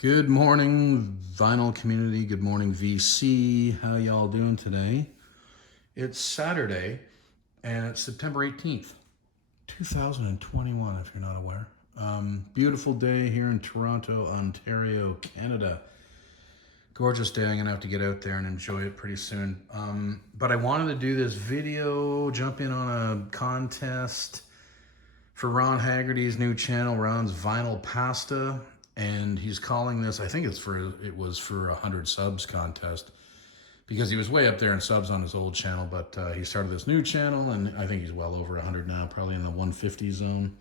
Good morning, vinyl community. Good morning, VC. How y'all doing today? It's Saturday, and it's September 18th, 2021, if you're not aware. Beautiful day here in Toronto, Ontario, Canada. Gorgeous day. I'm going to have to get out there and enjoy it pretty soon. But I wanted to do this video, jump in on a contest for Ron Haggerty's new channel, Ron's Vinyl Pasta. And he's calling this, I think it was for a 100 subs contest, because he was way up there in subs on his old channel, but he started this new channel, and I think he's well over 100 now, probably in the 150 zone.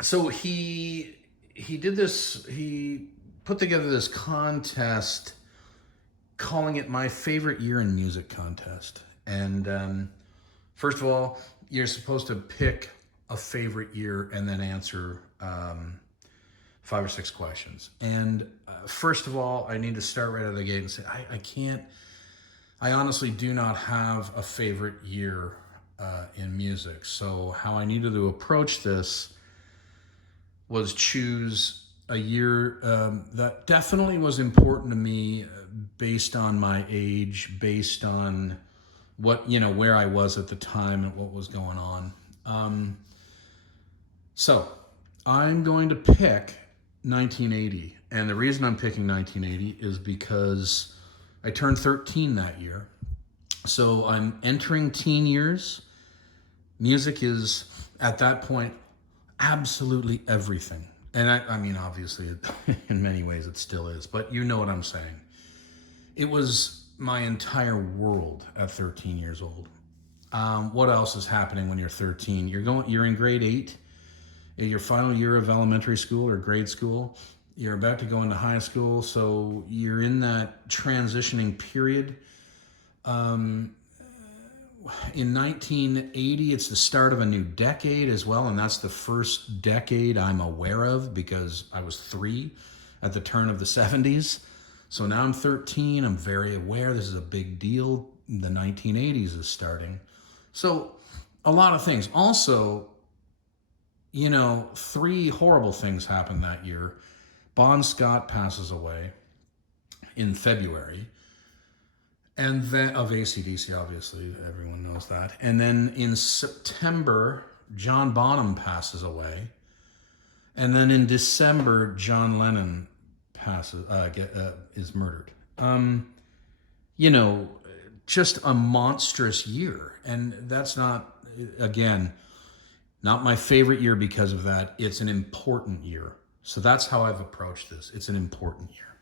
So he did this, he put together this contest, calling it My Favorite Year in Music Contest. And first of all, you're supposed to pick a favorite year and then answer 5 or 6 questions. And first of all, I need to start right out of the gate and say, I honestly do not have a favorite year in music. So how I needed to approach this was choose a year that definitely was important to me based on my age, based on what, where I was at the time and what was going on. So I'm going to pick 1980. And the reason I'm picking 1980 is because I turned 13 that year. So I'm entering teen years. Music is, at that point, absolutely everything. And I mean, obviously, in many ways it still is, but you know what I'm saying. It was my entire world at 13 years old. What else is happening when you're 13? You're in grade 8. Your final year of elementary school or grade school, you're about to go into high school, so you're in that transitioning period. In 1980, it's the start of a new decade as well, and that's the first decade I'm aware of because I was 3 at the turn of the 70s. So now I'm 13, I'm very aware this is a big deal. The 1980s is starting. So a lot of things. Also, 3 horrible things happened that year. Bon Scott passes away in February, and then of AC/DC, obviously, everyone knows that. And then in September, John Bonham passes away, and then in December, John Lennon is murdered. Just a monstrous year, and that's not, again, not my favorite year because of that. It's an important year. So that's how I've approached this. It's an important year.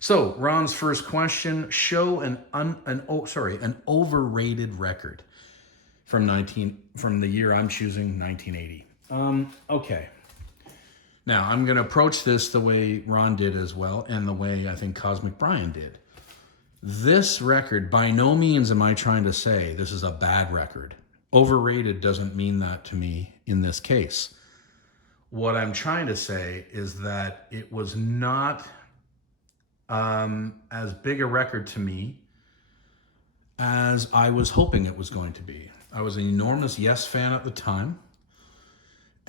So Ron's first question: show an overrated record from the year I'm choosing, 1980. Okay. Now I'm going to approach this the way Ron did as well, and the way I think Cosmic Brian did. This record, by no means am I trying to say this is a bad record. Overrated doesn't mean that to me in this case. What I'm trying to say is that it was not as big a record to me as I was hoping it was going to be. I was an enormous Yes fan at the time.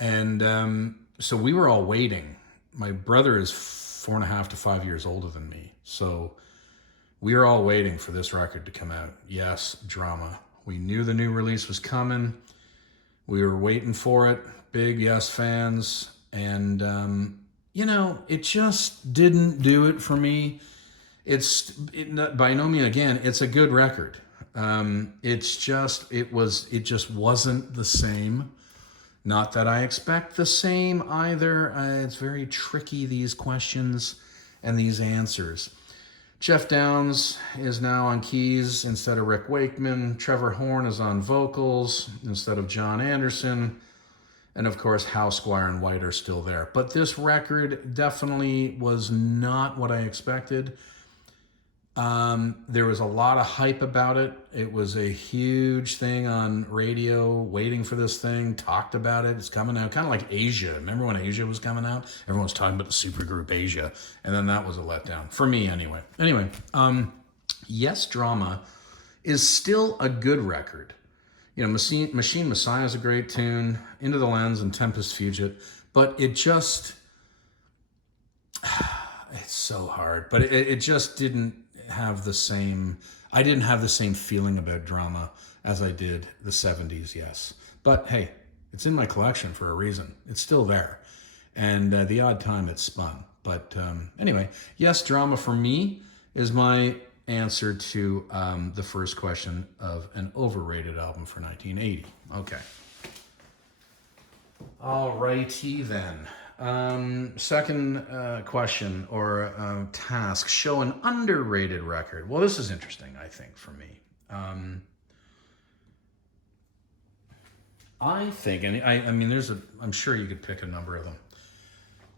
And so we were all waiting. My brother is 4.5 to 5 years older than me. So we were all waiting for this record to come out. Yes, drama. We knew the new release was coming. We were waiting for it. Big Yes fans. And, it just didn't do it for me. By no means, again, it's a good record. It just wasn't the same. Not that I expect the same either. It's very tricky, these questions and these answers. Jeff Downes is now on keys instead of Rick Wakeman. Trevor Horn is on vocals instead of John Anderson. And of course, Hal Squire and White are still there. But this record definitely was not what I expected. There was a lot of hype about it. It was a huge thing on radio, waiting for this thing, talked about it. It's coming out, kind of like Asia. Remember when Asia was coming out? Everyone was talking about the supergroup Asia, and then that was a letdown, for me anyway. Anyway, Yes Drama is still a good record. Machine Messiah is a great tune, Into the Lens and Tempest Fugit, but it just it's so hard, but it just didn't have the same. I didn't have the same feeling about drama as I did the 70s. Yes, but hey, it's in my collection for a reason. It's still there, and the odd time it's spun. But anyway, yes, drama for me is my answer to the first question of an overrated album for 1980. Okay. All righty then. Second question or task: show an underrated record. Well, this is interesting, I think, for me. I think, and I mean, I'm sure you could pick a number of them.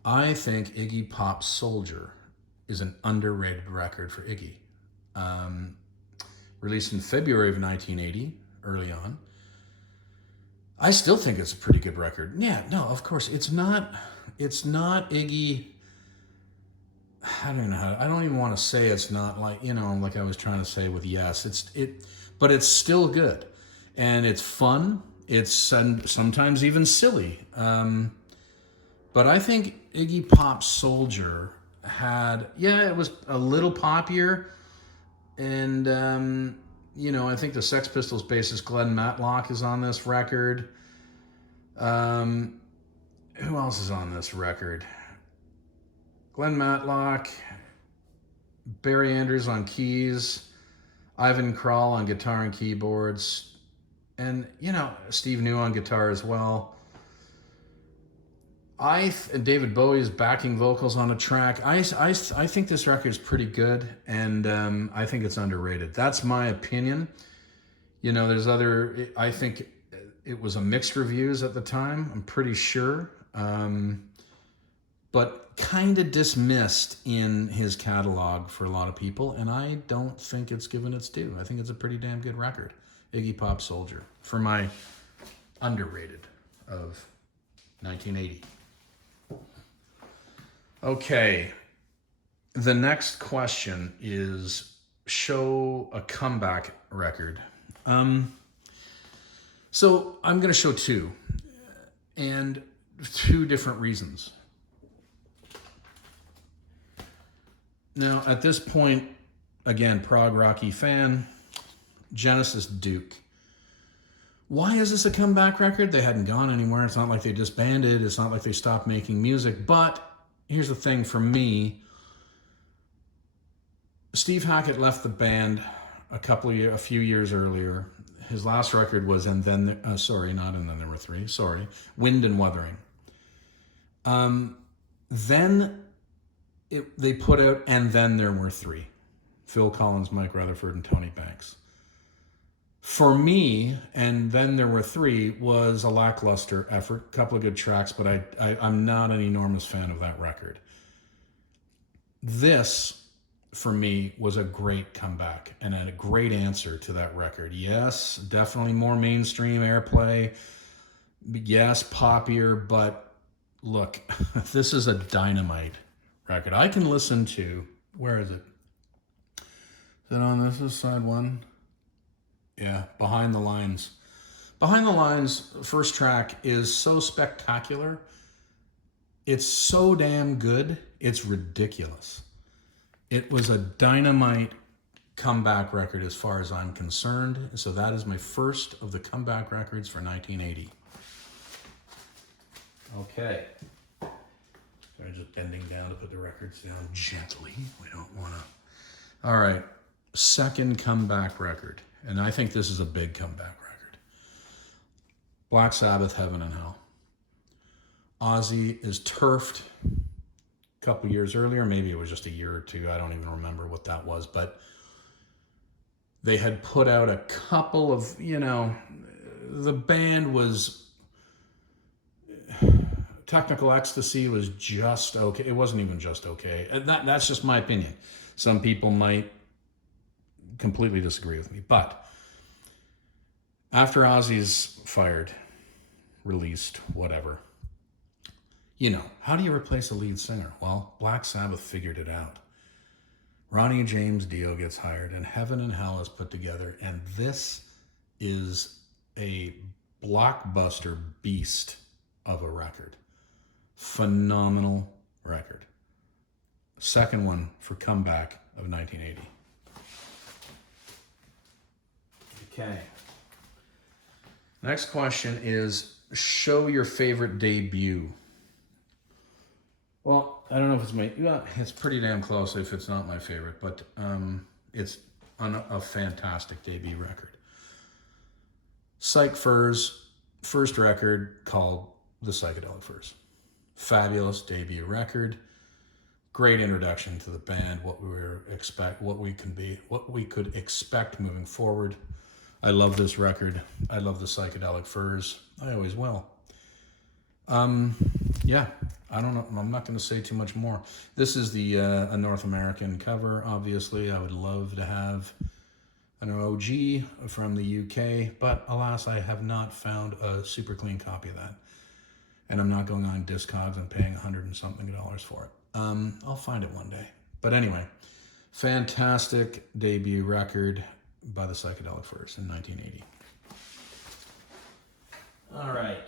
I think Iggy Pop's Soldier is an underrated record for Iggy. Released in February of 1980, early on. I still think it's a pretty good record. Yeah, no, of course. It's not Iggy. I don't know I don't even want to say it's not like, like I was trying to say with Yes. But it's still good. And it's fun. It's sometimes even silly. But I think Iggy Pop's Soldier it was a little poppier. And, I think the Sex Pistols bassist Glenn Matlock is on this record. Who else is on this record? Glenn Matlock, Barry Andrews on keys, Ivan Krall on guitar and keyboards, and, Steve New on guitar as well. David Bowie's backing vocals on a track. I think this record is pretty good, and I think it's underrated. That's my opinion. There's I think it was a mixed reviews at the time, I'm pretty sure, but kind of dismissed in his catalog for a lot of people, and I don't think it's given its due. I think it's a pretty damn good record. Iggy Pop Soldier for my underrated of 1980. Okay, the next question is show a comeback record. So I'm going to show two, and two different reasons. Now, at this point, again, prog rocky fan, Genesis Duke. Why is this a comeback record? They hadn't gone anywhere. It's not like they disbanded. It's not like they stopped making music. But here's the thing for me. Steve Hackett left the band a few years earlier. His last record was Wind and Wuthering. Then they put out And Then There Were Three. Phil Collins, Mike Rutherford, and Tony Banks. For me, And Then There Were Three was a lackluster effort. A couple of good tracks, but I'm not an enormous fan of that record. This, for me, was a great comeback and a great answer to that record. Yes, definitely more mainstream airplay. Yes, poppier, but look, this is a dynamite record. I can listen to, where is it? Is it on this? Is side one? Yeah, Behind the Lines. Behind the Lines, first track, is so spectacular. It's so damn good, it's ridiculous. It was a dynamite comeback record as far as I'm concerned. So that is my first of the comeback records for 1980. Okay. Sorry, just bending down to put the records down gently. We don't want to. All right. Second comeback record. And I think this is a big comeback record. Black Sabbath, Heaven and Hell. Ozzy is turfed a couple years earlier. Maybe it was just a year or two. I don't even remember what that was. But they had put out a couple of, the band was... Technical Ecstasy was just okay. It wasn't even just okay. That's just my opinion. Some people might completely disagree with me. But after Ozzy's fired, released, whatever, how do you replace a lead singer? Well, Black Sabbath figured it out. Ronnie James Dio gets hired, and Heaven and Hell is put together, and this is a blockbuster beast of a record. Phenomenal record. Second one for Comeback of 1980. Okay. Next question is, show your favorite debut. Well, I don't know if it's my, yeah, it's pretty damn close if it's not my favorite, but it's a fantastic debut record. Psych Furs, first record called The Psychedelic Furs. Fabulous debut record. Great introduction to the band, what we could expect moving forward. I love this record. I love The Psychedelic Furs. I always will. Yeah, I don't know. I'm not going to say too much more. This is the a North American cover. Obviously, I would love to have an OG from the UK, but alas, I have not found a super clean copy of that. And I'm not going on Discogs and paying $100 and something for it. I'll find it one day. But anyway, fantastic debut record by the Psychedelic Furs in 1980. All right.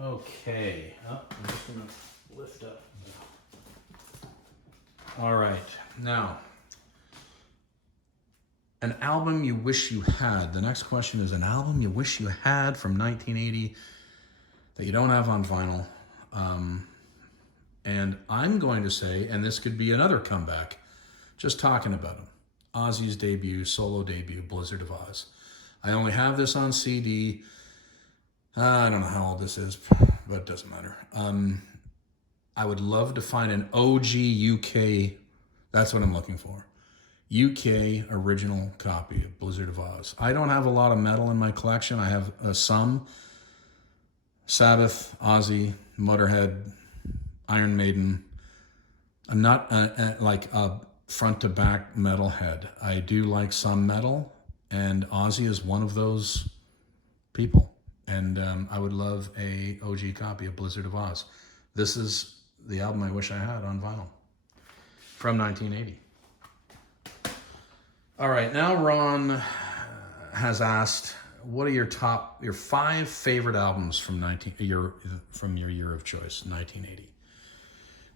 Okay. Oh, I'm just going to lift up. All right. Now, an album you wish you had. The next question is an album you wish you had from 1980 that you don't have on vinyl. And I'm going to say, and this could be another comeback, just talking about him. Ozzy's debut, solo debut, Blizzard of Oz. I only have this on CD. I don't know how old this is, but it doesn't matter. I would love to find an OG UK, that's what I'm looking for. UK original copy of Blizzard of Oz. I don't have a lot of metal in my collection. I have some. Sabbath, Ozzy, Motorhead, Iron Maiden. I'm not like a front to back metalhead. I do like some metal, and Ozzy is one of those people. And I would love a OG copy of Blizzard of Oz. This is the album I wish I had on vinyl from 1980. All right, now Ron has asked, what are your 5 favorite albums from your year of choice, 1980?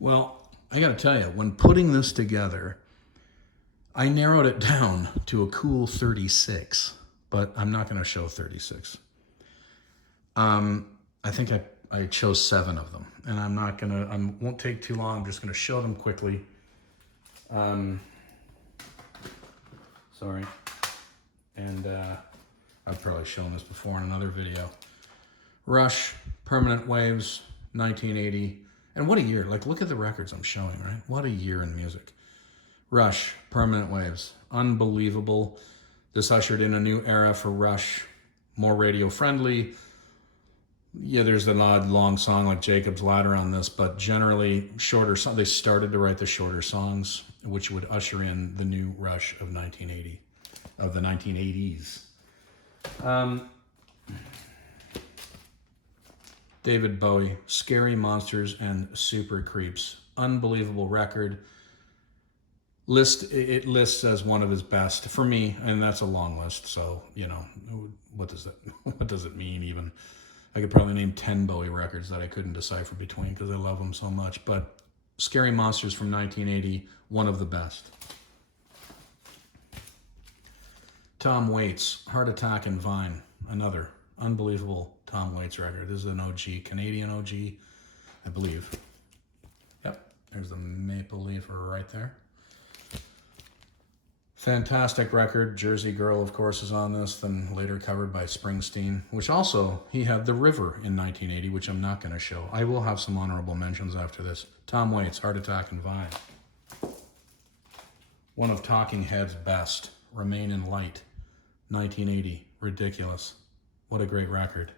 Well, I got to tell you, when putting this together, I narrowed it down to a cool 36, but I'm not going to show 36. I think I chose 7 of them, and I won't take too long. I'm just going to show them quickly. Sorry. And I've probably shown this before in another video. Rush, Permanent Waves, 1980. And what a year. Like, look at the records I'm showing, right? What a year in music. Rush, Permanent Waves. Unbelievable. This ushered in a new era for Rush. More radio friendly. Yeah, there's an odd long song like Jacob's Ladder on this, but generally shorter songs. They started to write the shorter songs, which would usher in the new Rush of 1980, of the 1980s. David Bowie, Scary Monsters and Super Creeps. Unbelievable record. It lists as one of his best for me, and that's a long list, so, you know, what does it mean even? I could probably name 10 Bowie records that I couldn't decipher between because I love them so much. But Scary Monsters from 1980, one of the best. Tom Waits, Heart Attack and Vine, another unbelievable Tom Waits record. This is an OG, Canadian OG, I believe. Yep, there's the maple leaf right there. Fantastic record. Jersey Girl, of course, is on this, then later covered by Springsteen, which also, he had The River in 1980, which I'm not going to show. I will have some honorable mentions after this. Tom Waits, Heart Attack and Vine. One of Talking Heads' best, Remain in Light, 1980. Ridiculous. What a great record.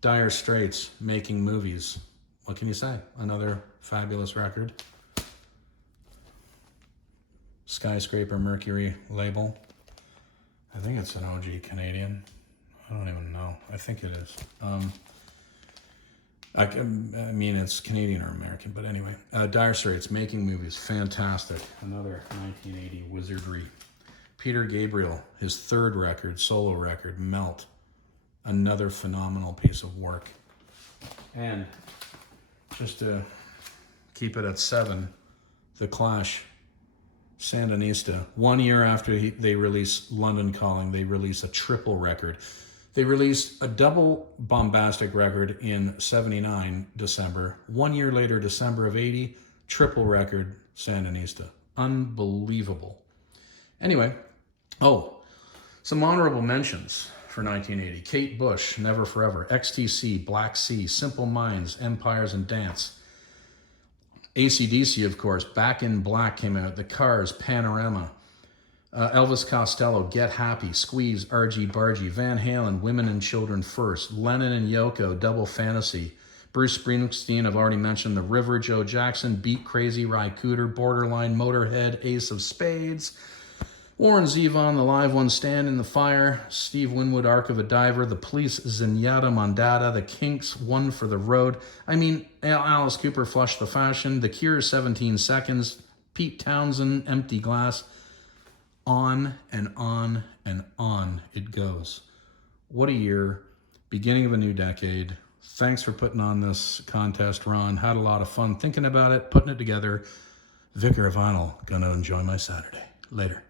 Dire Straits, Making Movies. What can you say? Another fabulous record. Skyscraper Mercury label. I think it's an OG Canadian. I don't even know. I think it is. I mean, it's Canadian or American, but anyway. Dire Straits, Making Movies, fantastic. Another 1980 wizardry. Peter Gabriel, his third record, solo record, Melt. Another phenomenal piece of work. And just to keep it at 7. The Clash, Sandinista. 1 year after they released London Calling, they released a triple record. They released a double bombastic record in 79 December. 1 year later, December of 80, triple record, Sandinista. Unbelievable. Anyway, some honorable mentions for 1980. Kate Bush, Never Forever. XTC, Black Sea, Simple Minds, Empires and Dance. AC/DC, of course, Back in Black came out. The Cars, Panorama. Elvis Costello, Get Happy. Squeeze, Argy Bargy. Van Halen, Women and Children First. Lennon and Yoko, Double Fantasy. Bruce Springsteen, I've already mentioned. The River, Joe Jackson. Beat Crazy, Ry Cooder. Borderline, Motorhead, Ace of Spades. Warren Zevon, The Live One, Stand in the Fire. Steve Winwood, Ark of a Diver. The Police, Zenyatta Mondatta. The Kinks, One for the Road. Alice Cooper, Flush the Fashion. The Cure, 17 Seconds. Pete Townsend, Empty Glass. On and on and on it goes. What a year. Beginning of a new decade. Thanks for putting on this contest, Ron. Had a lot of fun thinking about it, putting it together. Vicar of Vinyl, gonna enjoy my Saturday. Later.